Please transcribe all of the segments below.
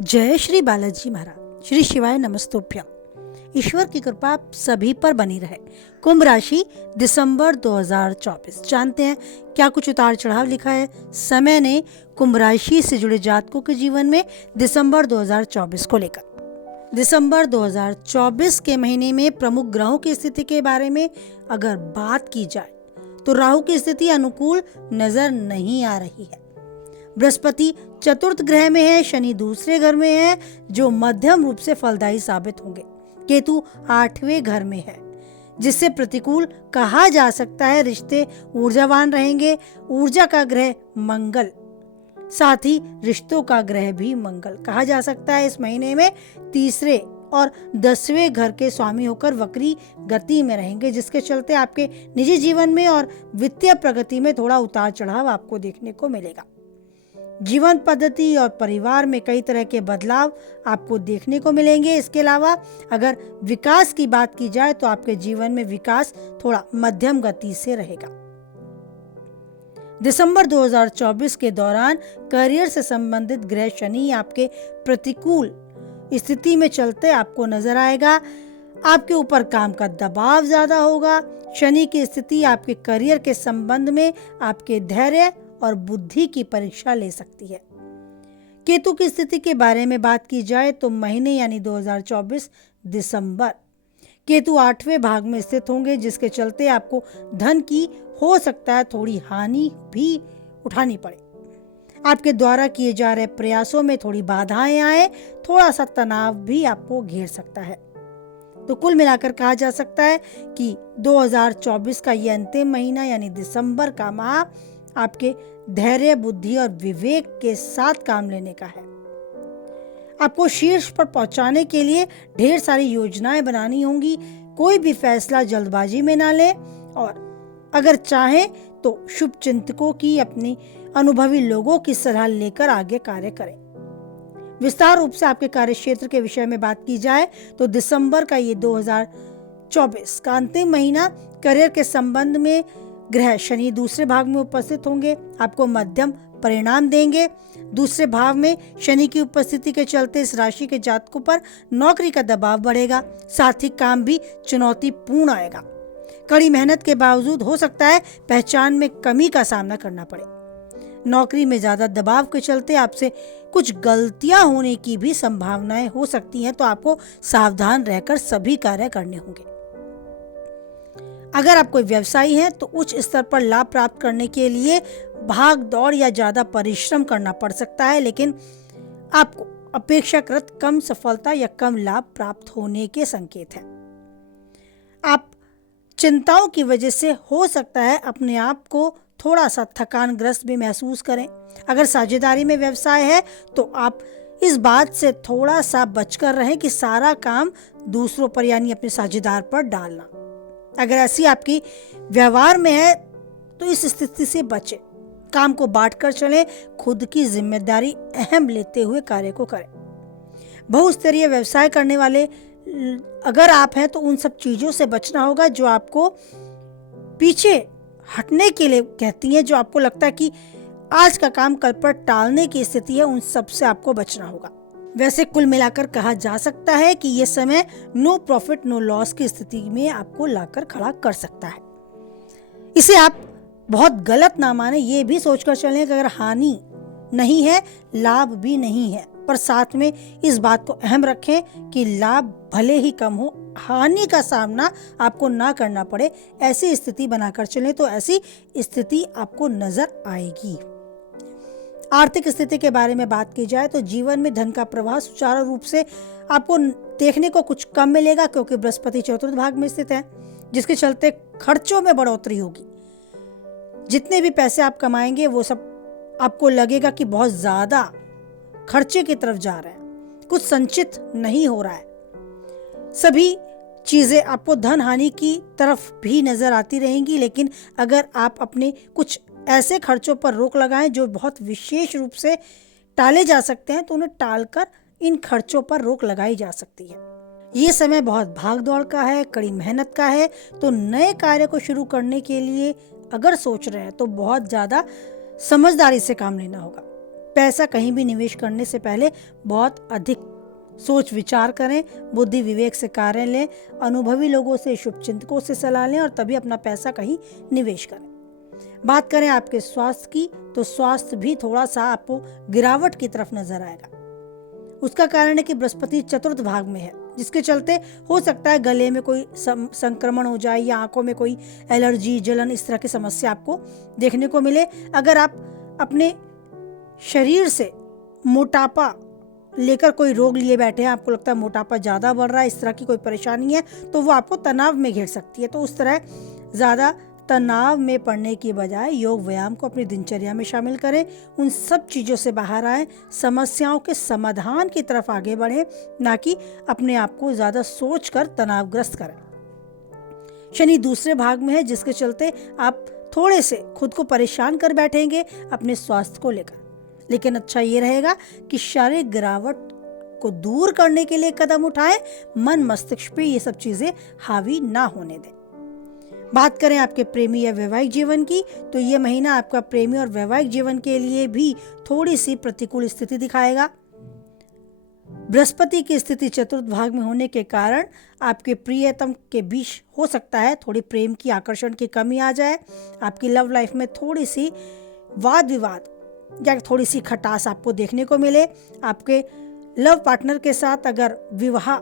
जय श्री बालाजी महाराज। श्री शिवाय नमस्तोभ्यम। ईश्वर की कृपा आप सभी पर बनी रहे। कुंभ राशि दिसंबर 2024। जानते हैं क्या कुछ उतार चढ़ाव लिखा है समय ने कुंभ राशि से जुड़े जातकों के जीवन में दिसंबर 2024 को लेकर। दिसंबर 2024 के महीने में प्रमुख ग्रहों की स्थिति के बारे में अगर बात की जाए तो राहु की स्थिति अनुकूल नजर नहीं आ रही है। बृहस्पति चतुर्थ ग्रह में है, शनि दूसरे घर में है जो मध्यम रूप से फलदायी साबित होंगे। केतु 8वें घर में है जिससे प्रतिकूल कहा जा सकता है। रिश्ते ऊर्जावान रहेंगे। ऊर्जा का ग्रह मंगल, साथ ही रिश्तों का ग्रह भी मंगल कहा जा सकता है। इस महीने में तीसरे और 10वें घर के स्वामी होकर वक्री गति में रहेंगे, जिसके चलते आपके निजी जीवन में और वित्तीय प्रगति में थोड़ा उतार चढ़ाव आपको देखने को मिलेगा। जीवन पद्धति और परिवार में कई तरह के बदलाव आपको देखने को मिलेंगे। इसके अलावा अगर विकास की बात की जाए तो आपके जीवन में विकास थोड़ा मध्यम गति से रहेगा। दिसंबर 2024 के दौरान करियर से संबंधित ग्रह शनि आपके प्रतिकूल स्थिति में चलते आपको नजर आएगा। आपके ऊपर काम का दबाव ज्यादा होगा। शनि की स्थिति आपके करियर के संबंध में आपके धैर्य और बुद्धि की परीक्षा ले सकती है। केतु की स्थिति के बारे में बात की जाए तो महीने यानी 2024 दिसंबर केतु 8वें भाग में स्थित होंगे, जिसके चलते आपको धन की हो सकता है थोड़ी हानि भी उठानी पड़े। आपके द्वारा किए जा रहे प्रयासों में थोड़ी बाधाएं आए, थोड़ा सा तनाव भी आपको घेर सकता है। तो कुल मिलाकर कहा जा सकता है कि 2024 का ये अंतिम महीना यानी दिसंबर का माह आपके धैर्य, बुद्धि और विवेक के साथ काम लेने का है। आपको शीर्ष पर पहुंचाने के लिए ढेर सारी योजनाएं बनानी होंगी। कोई भी फैसला जल्दबाजी में ना लें और अगर चाहें तो शुभ चिंतकों की, अपनी अनुभवी लोगों की सलाह लेकर आगे कार्य करें। विस्तार रूप से आपके कार्य क्षेत्र के विषय में बात की जाए तो दिसंबर का ये 2024 का अंतिम महीना करियर के संबंध में ग्रह शनि दूसरे भाग में उपस्थित होंगे, आपको मध्यम परिणाम देंगे। दूसरे भाव में शनि की उपस्थिति के चलते इस राशि के जातकों पर नौकरी का दबाव बढ़ेगा, साथ ही काम भी चुनौतीपूर्ण आएगा। कड़ी मेहनत के बावजूद हो सकता है पहचान में कमी का सामना करना पड़े। नौकरी में ज्यादा दबाव के चलते आपसे कुछ गलतियां होने की भी संभावनाएं हो सकती हैं, तो आपको सावधान रहकर सभी कार्य करने होंगे। अगर आप कोई व्यवसायी हैं तो उच्च स्तर पर लाभ प्राप्त करने के लिए भाग दौड़ या ज्यादा परिश्रम करना पड़ सकता है, लेकिन आपको अपेक्षाकृत कम सफलता या कम लाभ प्राप्त होने के संकेत हैं। आप चिंताओं की वजह से हो सकता है अपने आप को थोड़ा सा थकानग्रस्त भी महसूस करें। अगर साझेदारी में व्यवसाय है तो आप इस बात से थोड़ा सा बचकर रहें कि सारा काम दूसरों पर यानी अपने साझेदार पर डालना। अगर ऐसी आपकी व्यवहार में है तो इस स्थिति से बचें। काम को बांटकर चलें, खुद की जिम्मेदारी अहम लेते हुए कार्य को करें। बहुस्तरीय व्यवसाय करने वाले अगर आप हैं तो उन सब चीजों से बचना होगा जो आपको पीछे हटने के लिए कहती हैं, जो आपको लगता है कि आज का काम कल पर टालने की स्थिति है, उन सब से आपको बचना होगा। वैसे कुल मिलाकर कहा जा सकता है कि यह समय नो प्रॉफिट नो लॉस की स्थिति में आपको लाकर खड़ा कर सकता है। इसे आप बहुत गलत ना माने, ये भी सोचकर चलें कि अगर हानि नहीं है लाभ भी नहीं है, पर साथ में इस बात को अहम रखें कि लाभ भले ही कम हो, हानि का सामना आपको ना करना पड़े। ऐसी स्थिति बनाकर चलें तो ऐसी स्थिति आपको नजर आएगी। आर्थिक स्थिति के बारे में बात की जाए तो जीवन में धन का प्रवाह सुचारू रूप से आपको देखने को कुछ कम मिलेगा, क्योंकि बृहस्पति चतुर्थ भाग में स्थित है, जिसके चलते खर्चों में बढ़ोतरी होगी। जितने भी पैसे आप कमाएंगे वो सब आपको लगेगा कि बहुत ज्यादा खर्चे की तरफ जा रहे हैं, कुछ संचित नहीं हो रहा है। सभी चीजें आपको धन हानि की तरफ भी नजर आती रहेंगी, लेकिन अगर आप अपने कुछ ऐसे खर्चों पर रोक लगाएं जो बहुत विशेष रूप से टाले जा सकते हैं तो उन्हें टालकर इन खर्चों पर रोक लगाई जा सकती है। ये समय बहुत भाग दौड़ का है, कड़ी मेहनत का है, तो नए कार्य को शुरू करने के लिए अगर सोच रहे हैं तो बहुत ज्यादा समझदारी से काम लेना होगा। पैसा कहीं भी निवेश करने से पहले बहुत अधिक सोच विचार करें, बुद्धि विवेक से कार्य लें, अनुभवी लोगों से, शुभचिंतकों से सलाह लें और तभी अपना पैसा कहीं निवेश करें। बात करें आपके स्वास्थ्य की, तो स्वास्थ्य भी थोड़ा सा आपको गिरावट की तरफ नजर आएगा। उसका कारण है कि बृहस्पति चतुर्थ भाग में है, जिसके चलते हो सकता है गले में कोई संक्रमण हो जाए या आंखों में कोई एलर्जी, जलन, इस तरह की समस्या आपको देखने को मिले। अगर आप अपने शरीर से मोटापा लेकर कोई रोग लिए बैठे हैं, आपको लगता है मोटापा ज़्यादा बढ़ रहा है, इस तरह की कोई परेशानी है, तो वो आपको तनाव में घेर सकती है। तो उस तरह ज़्यादा तनाव में पड़ने की बजाय योग व्यायाम को अपनी दिनचर्या में शामिल करें। उन सब चीज़ों से बाहर आएं, समस्याओं के समाधान की तरफ आगे बढ़ें, ना कि अपने आप को ज़्यादा सोचकर तनावग्रस्त करें। शनि दूसरे भाग में है, जिसके चलते आप थोड़े से खुद को परेशान कर बैठेंगे अपने स्वास्थ्य को लेकर। लेकिन अच्छा ये रहेगा कि शारीरिक गिरावट को दूर करने के लिए कदम उठाएं, मन मस्तिष्क पे ये सब चीजें हावी ना होने दें। बात करें आपके प्रेमी या वैवाहिक जीवन की, तो ये महीना आपका प्रेमी और वैवाहिक जीवन के लिए भी थोड़ी सी प्रतिकूल स्थिति दिखाएगा। बृहस्पति की स्थिति चतुर्थ भाग में होने के कारण आपके प्रियतम के बीच हो सकता है थोड़ी प्रेम की आकर्षण की कमी आ जाए। आपकी लव लाइफ में थोड़ी सी वाद विवाद या थोड़ी सी खटास आपको देखने को मिले। आपके लव पार्टनर के साथ अगर विवाह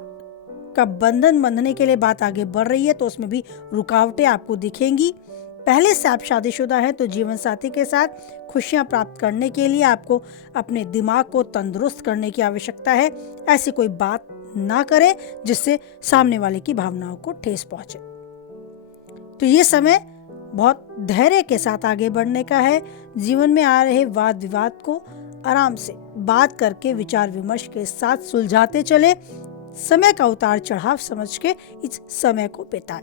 का बंधन बंधने के लिए बात आगे बढ़ रही है, तो उसमें भी रुकावटें आपको दिखेंगी। पहले से आप शादीशुदा हैं तो जीवन साथी के साथ खुशियां प्राप्त करने के लिए आपको अपने दिमाग को तंदुरुस्त करने की आवश्यकता है। ऐसी कोई बात ना करें जिससे सामने वाले की भावनाओं को ठेस पहुंचे। तो ये समय बहुत धैर्य के साथ आगे बढ़ने का है। जीवन में आ रहे वाद विवाद को आराम से बात करके विचार विमर्श के साथ सुलझाते चले। समय का उतार चढ़ाव समझ के इस समय को बिताएं।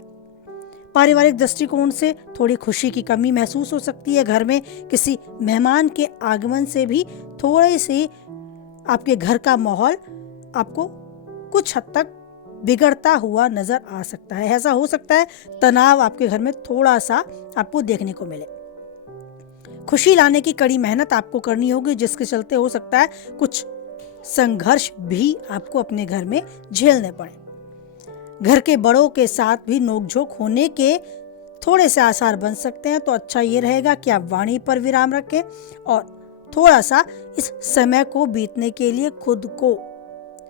पारिवारिक दृष्टिकोण से थोड़ी खुशी की कमी महसूस हो सकती है। घर में किसी मेहमान के आगमन से भी थोड़ी सी आपके घर का माहौल आपको कुछ हद तक बिगड़ता हुआ नजर आ सकता है। ऐसा हो सकता है तनाव आपके घर में थोड़ा सा आपको देखने को मिले। खुशी लाने की कड़ी मेहनत आपको करनी होगी, जिसके चलते हो सकता है कुछ संघर्ष भी आपको अपने घर में झेलने पड़े। घर के बड़ों के साथ भी नोकझोंक होने के थोड़े से आसार बन सकते हैं। तो अच्छा ये रहेगा कि आप वाणी पर विराम रखें और थोड़ा सा इस समय को बीतने के लिए खुद को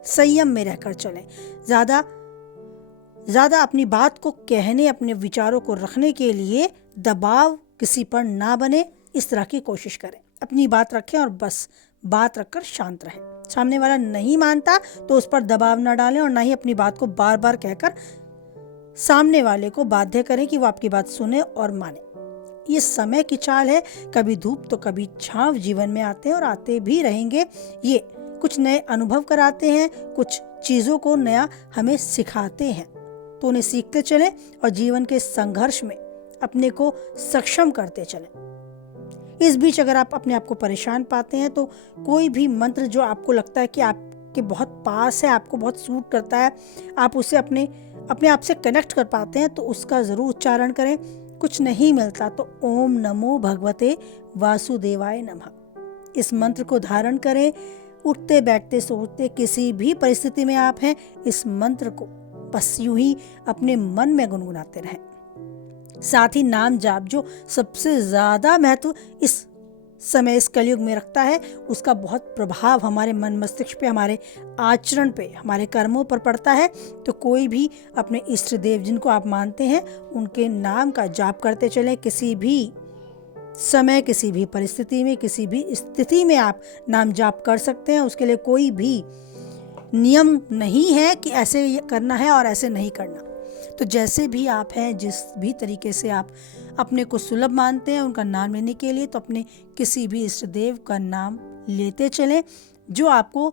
संयम में रहकर चलें। ज्यादा अपनी बात को कहने, अपने विचारों को रखने के लिए दबाव किसी पर ना बने, इस तरह की कोशिश करें। अपनी बात रखें और बस बात रखकर शांत रहें। सामने वाला नहीं मानता तो उस पर दबाव न डालें और ना ही अपनी बात को बार बार कहकर सामने वाले को बाध्य करें कि वो आपकी बात सुने और माने। ये समय की चाल है, कभी धूप तो कभी छांव जीवन में आते हैं और आते भी रहेंगे। ये कुछ नए अनुभव कराते हैं, कुछ चीजों को नया हमें सिखाते हैं, तो उन्हें सीखते चलें और जीवन के संघर्ष में अपने को सक्षम करते चलें। इस बीच अगर आप अपने आप को परेशान पाते हैं तो कोई भी मंत्र जो आपको लगता है कि आपके बहुत पास है, आपको बहुत सूट करता है, आप उसे अपने आप से कनेक्ट कर पाते हैं, तो उसका जरूर उच्चारण करें। कुछ नहीं मिलता तो ओम नमो भगवते वासुदेवाय नमः इस मंत्र को धारण करें। उठते बैठते सोते किसी भी परिस्थिति में आप हैं, इस मंत्र को बस यूं ही अपने मन में गुनगुनाते रहें। साथ ही नाम जाप जो सबसे ज्यादा महत्व इस समय इस कलयुग में रखता है, उसका बहुत प्रभाव हमारे मन मस्तिष्क पे, हमारे आचरण पे, हमारे कर्मों पर पड़ता है। तो कोई भी अपने इष्ट देव जिनको आप मानते हैं उनके नाम का जाप करते चलें। किसी भी समय, किसी भी परिस्थिति में, किसी भी स्थिति में आप नाम जाप कर सकते हैं। उसके लिए कोई भी नियम नहीं है कि ऐसे करना है और ऐसे नहीं करना। तो जैसे भी आप हैं, जिस भी तरीके से आप अपने को सुलभ मानते हैं उनका नाम लेने के लिए, तो अपने किसी भी इष्ट देव का नाम लेते चलें जो आपको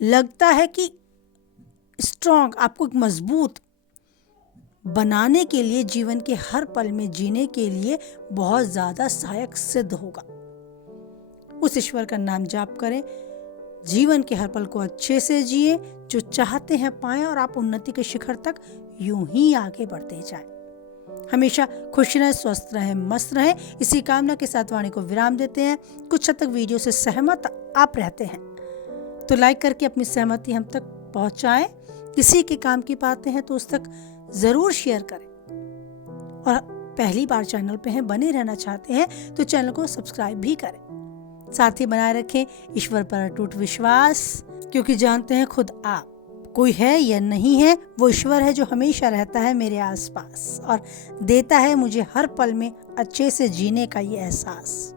लगता है कि स्ट्रॉन्ग, आपको मजबूत बनाने के लिए, जीवन के हर पल में जीने के लिए बहुत ज़्यादा सहायक सिद्ध होगा। उस ईश्वर का नाम जाप करें, जीवन के हर पल को अच्छे से जिए, जो चाहते हैं पाएं और आप उन्नति के शिखर तक यूं ही आगे बढ़ते जाएं। हमेशा खुश रहें, स्वस्थ रहें, मस्त रहें। इसी कामना के साथ वाणी को विराम देते हैं। कुछ हद तक वीडियो से सहमत आप रहते हैं तो लाइक करके अपनी सहमति हम तक पहुंचाएं। किसी के काम की बातें हैं तो उस तक जरूर शेयर करें। और पहली बार चैनल पे हैं, बने रहना चाहते हैं तो चैनल को सब्सक्राइब भी करें। साथ ही बनाए रखें ईश्वर पर अटूट विश्वास, क्योंकि जानते हैं खुद आप कोई है या नहीं है, वो ईश्वर है जो हमेशा रहता है मेरे आसपास और देता है मुझे हर पल में अच्छे से जीने का ये एहसास।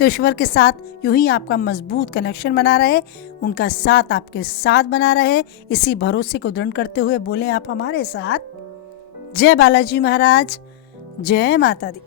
तो ईश्वर के साथ यूं ही आपका मजबूत कनेक्शन बना रहे, उनका साथ आपके साथ बना रहे, इसी भरोसे को दृढ़ करते हुए बोले आप हमारे साथ। जय बालाजी महाराज, जय माता दी।